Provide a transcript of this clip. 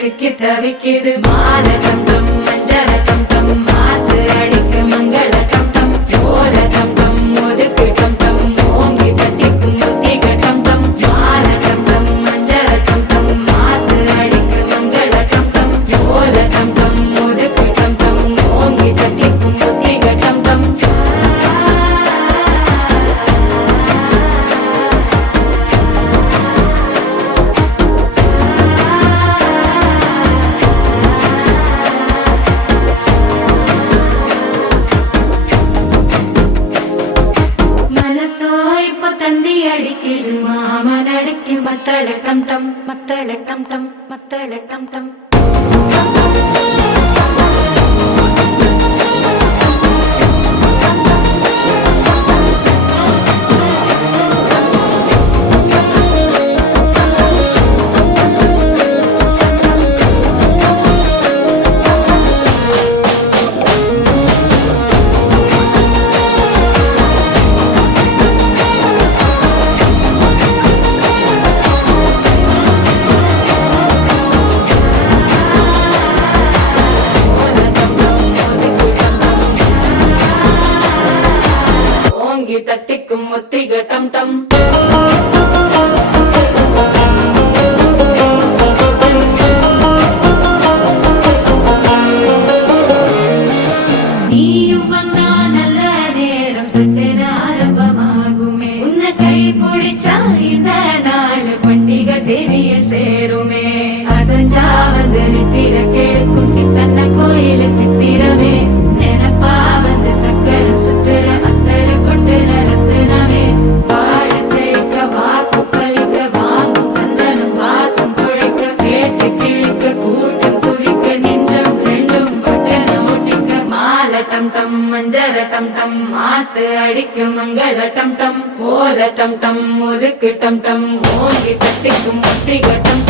சிக்கி தவிக்குது மாலை டம் டம் மஞ்சள் டம் டம் மாத்து அடிக்க மங்கள டம் டம் ஓல டம் டம் ஒதுக்கு டம் டம் ஓங்கி தட்டிக்கும் புத்திக டம் டம் மாலை டம் டம் மஞ்சள் டம் டம் மாத்து அடிக்க மங்கள டம் டம் ஓல டம் டம் ஒதுக்கு டம் டம் ஓங்கி தட்டிக்கும் புத்திக டம் டம் தந்தி அடிக்குது மாமன் அடிக்கு மத்தள டம் டம் மத்தள டம் டம் மத்தள டம் டம் தட்டிக்கும் முத்திக டம் டம் நீயும் வந்தா நல்ல நேரம் சட்டென ஆரம்பமாகுமே உன்னை கை பிடிச்சா இந்த நாள் பண்டிகை தேதியில் சேருமே அசஞ்சா வந்து நித்திர கெடுக்கும் சித்தன்ன கோயில சித்திரமே நினைப்பா வந்து சக்கர சுத்திர அத்தர கொண்டு நடத்துனவே வாழ செழிக்க வாக்கு பலிக்க வாங்கும் சந்தனம் வாசம் குழைக்க கேட்டு கிழிக்க கூட்டம் குதிக்க நெஞ்சம் ரெண்டும் பட்டன ஒட்டிக்க மாலை டம் டம் மஞ்சர டம் டம் மாத்து அடிக்க மங்கள டம் டம் ஓல டம் டம் ஒதுக்கு டம் டம் ஓங்கி தட்டிக்கும் முத்திக டம்